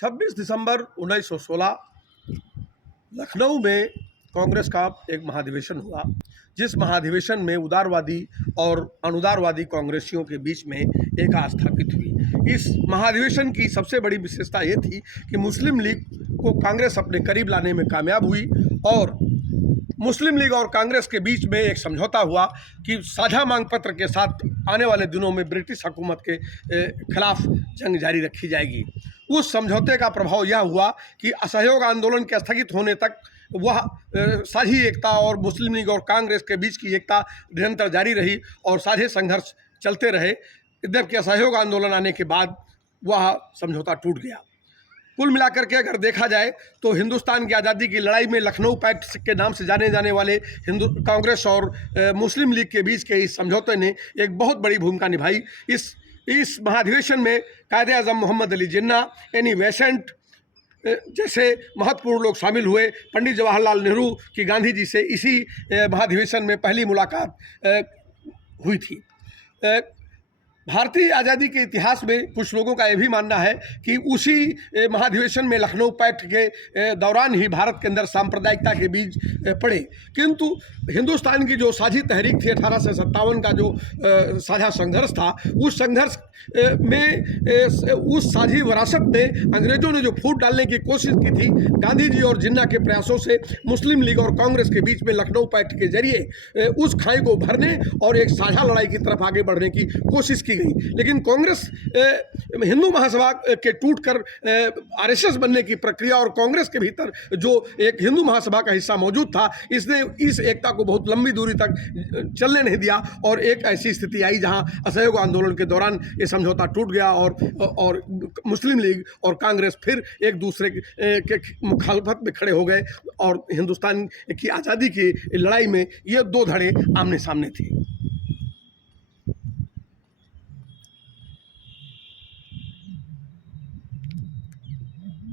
26 दिसंबर 1916 लखनऊ में कांग्रेस का एक महाधिवेशन हुआ, जिस महाधिवेशन में उदारवादी और अनुदारवादी कांग्रेसियों के बीच में एक स्थापित हुई। इस महाधिवेशन की सबसे बड़ी विशेषता ये थी कि मुस्लिम लीग को कांग्रेस अपने करीब लाने में कामयाब हुई और मुस्लिम लीग और कांग्रेस के बीच में एक समझौता हुआ कि साझा मांग पत्र के साथ आने वाले दिनों में ब्रिटिश हुकूमत के खिलाफ जंग जारी रखी जाएगी। उस समझौते का प्रभाव यह हुआ कि असहयोग आंदोलन के स्थगित होने तक वह साझी एकता और मुस्लिम लीग और कांग्रेस के बीच की एकता निरंतर जारी रही और साझे संघर्ष चलते रहे। इधर के असहयोग आंदोलन आने के बाद वह समझौता टूट गया। कुल मिलाकर के अगर देखा जाए तो हिंदुस्तान की आज़ादी की लड़ाई में लखनऊ पैक्ट के नाम से जाने जाने वाले कांग्रेस और मुस्लिम लीग के बीच के इस समझौते ने एक बहुत बड़ी भूमिका निभाई। इस महाधिवेशन में कायदे आज़म मोहम्मद अली जिन्ना, एनी बेसेंट जैसे महत्वपूर्ण लोग शामिल हुए। पंडित जवाहरलाल नेहरू की गांधी जी से इसी महाधिवेशन में पहली मुलाकात हुई थी। भारतीय आज़ादी के इतिहास में कुछ लोगों का यह भी मानना है कि उसी महाधिवेशन में लखनऊ पैक्ट के दौरान ही भारत के अंदर सांप्रदायिकता के बीज पड़े, किंतु हिंदुस्तान की जो साझी तहरीक थी 1857 का जो साझा संघर्ष था, उस संघर्ष में उस साझी विरासत में अंग्रेज़ों ने जो फूट डालने की कोशिश की थी, गांधी जी और जिन्ना के प्रयासों से मुस्लिम लीग और कांग्रेस के बीच में लखनऊ पैक्ट के जरिए उस खाई को भरने और एक साझा लड़ाई की तरफ आगे बढ़ने की कोशिश की गई। लेकिन कांग्रेस हिंदू महासभा के टूटकर आरएसएस बनने की प्रक्रिया और कांग्रेस के भीतर जो एक हिंदू महासभा का हिस्सा मौजूद था, इसने इस एकता को बहुत लंबी दूरी तक चलने नहीं दिया और एक ऐसी स्थिति आई जहां असहयोग आंदोलन के दौरान ये समझौता टूट गया और मुस्लिम लीग और कांग्रेस फिर एक दूसरे के मुखालफत में खड़े हो गए और हिंदुस्तान की आज़ादी की लड़ाई में ये दो धड़े आमने सामने थे।